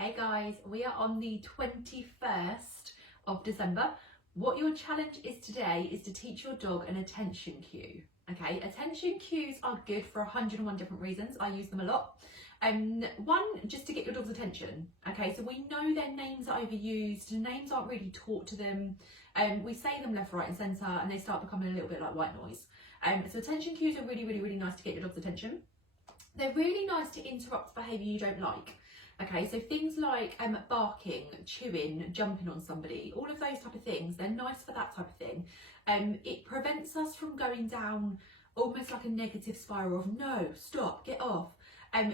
Hey guys, we are on the 21st of December. What your challenge is today is to teach your dog an attention cue. Okay, attention cues are good for 101 different reasons. I use them a lot. One, just to get your dog's attention. Okay, so we know their names are overused, names aren't really taught to them. We say them left, right and centre and they start becoming a little bit like white noise. So attention cues are really nice to get your dog's attention. They're really nice to interrupt behaviour you don't like. Okay, so things like barking, chewing, jumping on somebody, all of those type of things, they're nice for that type of thing. It prevents us from going down almost like a negative spiral of no, stop, get off.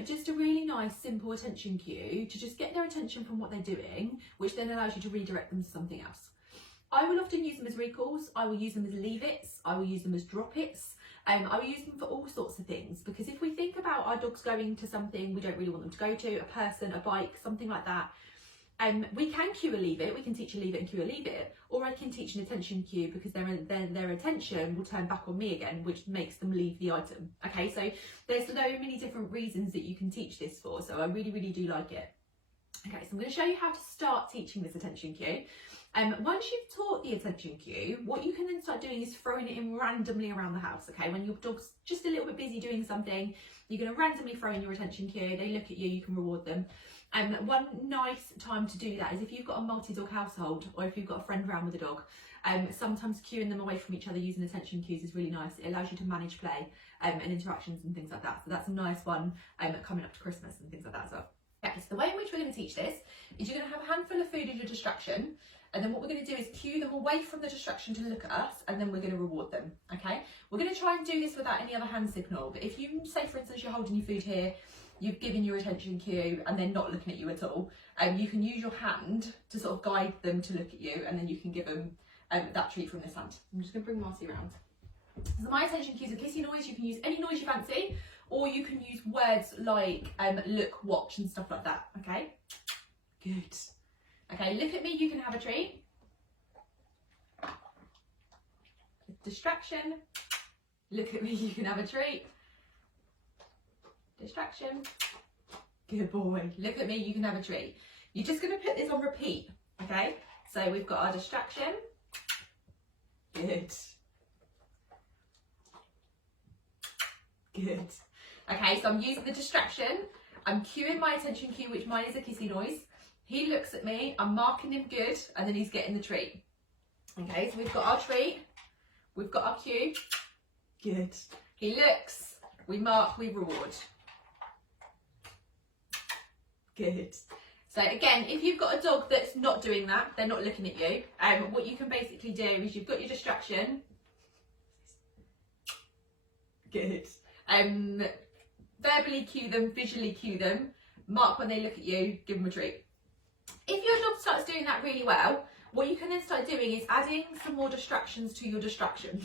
Just a really nice, simple attention cue to just get their attention from what they're doing, which then allows you to redirect them to something else. I will often use them as recalls, I will use them as leave-its, I will use them as drop-its. I will use them for all sorts of things, because if we think about our dogs going to something we don't really want them to go to, a person, a bike, something like that, we can cue a leave it, we can teach a leave it and cue a leave it, or I can teach an attention cue because their attention will turn back on me again, which makes them leave the item. Okay, so there's so many different reasons that you can teach this for, so I really do like it. Okay, so I'm going to show you how to start teaching this attention cue. Once you've taught the attention cue, what you can then start doing is throwing it in randomly around the house. Okay, when your dog's just a little bit busy doing something, you're going to randomly throw in your attention cue. They look at you, you can reward them. One nice time to do that is if you've got a multi-dog household, or if you've got a friend around with a dog. Sometimes cueing them away from each other using attention cues is really nice. It allows you to manage play and interactions and things like that. So that's a nice one coming up to Christmas and things like that as well. Okay, so the way in which we're going to teach this is you're going to have a handful of food as your distraction, and then what we're going to do is cue them away from the distraction to look at us, and then we're going to reward them. Okay, we're going to try and do this without any other hand signal, but if you say, for instance, you're holding your food here, you've given your attention cue and they're not looking at you at all, you can use your hand to sort of guide them to look at you, and then you can give them that treat from this hand. I'm just going to bring Marty around. So my attention cues are kissy noise. You can use any noise you fancy, or you can use words like look, watch and stuff like that. Okay, good. Okay, look at me, you can have a treat. Distraction. Look at me, you can have a treat. Distraction. Good boy. Look at me, you can have a treat. You're just going to put this on repeat. Okay, so we've got our distraction. Good. Good. Okay, so I'm using the distraction. I'm cueing my attention cue, which mine is a kissy noise. He looks at me, I'm marking him good, and then he's getting the treat. Okay, so we've got our treat, we've got our cue. Good. He looks, we mark, we reward. Good. So again, if you've got a dog that's not doing that, they're not looking at you, what you can basically do is you've got your distraction. Good. Verbally cue them, visually cue them, mark when they look at you, give them a treat. If your dog starts doing that really well, what you can then start doing is adding some more distractions to your distraction.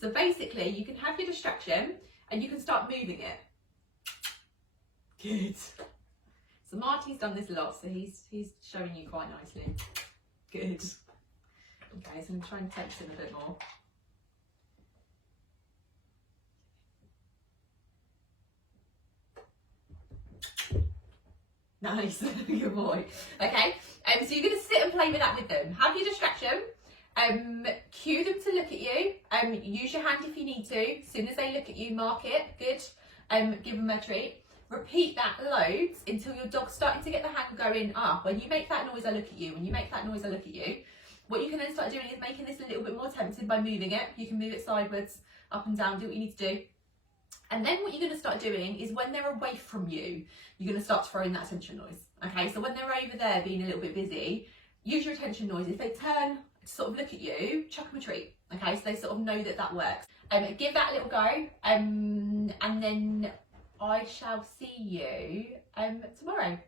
So basically, you can have your distraction and you can start moving it. Good. So Marty's done this a lot, so he's showing you quite nicely. Good. Okay, so I'm going to try and tense him a bit more. Nice, good boy. Okay, so you're going to sit and play with that with them. Have your distraction, cue them to look at you, use your hand if you need to. As soon as they look at you, mark it, good, give them a treat. Repeat that loads until your dog's starting to get the hang of going, when you make that noise I look at you, when you make that noise I look at you. What you can then start doing is making this a little bit more tempting by moving it. You can move it sideways, up and down, do what you need to do. And then what you're going to start doing is when they're away from you, you're going to start throwing that attention noise. Okay, so when they're over there being a little bit busy, use your attention noise. If they turn to sort of look at you, chuck them a treat. Okay, so they sort of know that that works. Give that a little go, and then I shall see you tomorrow.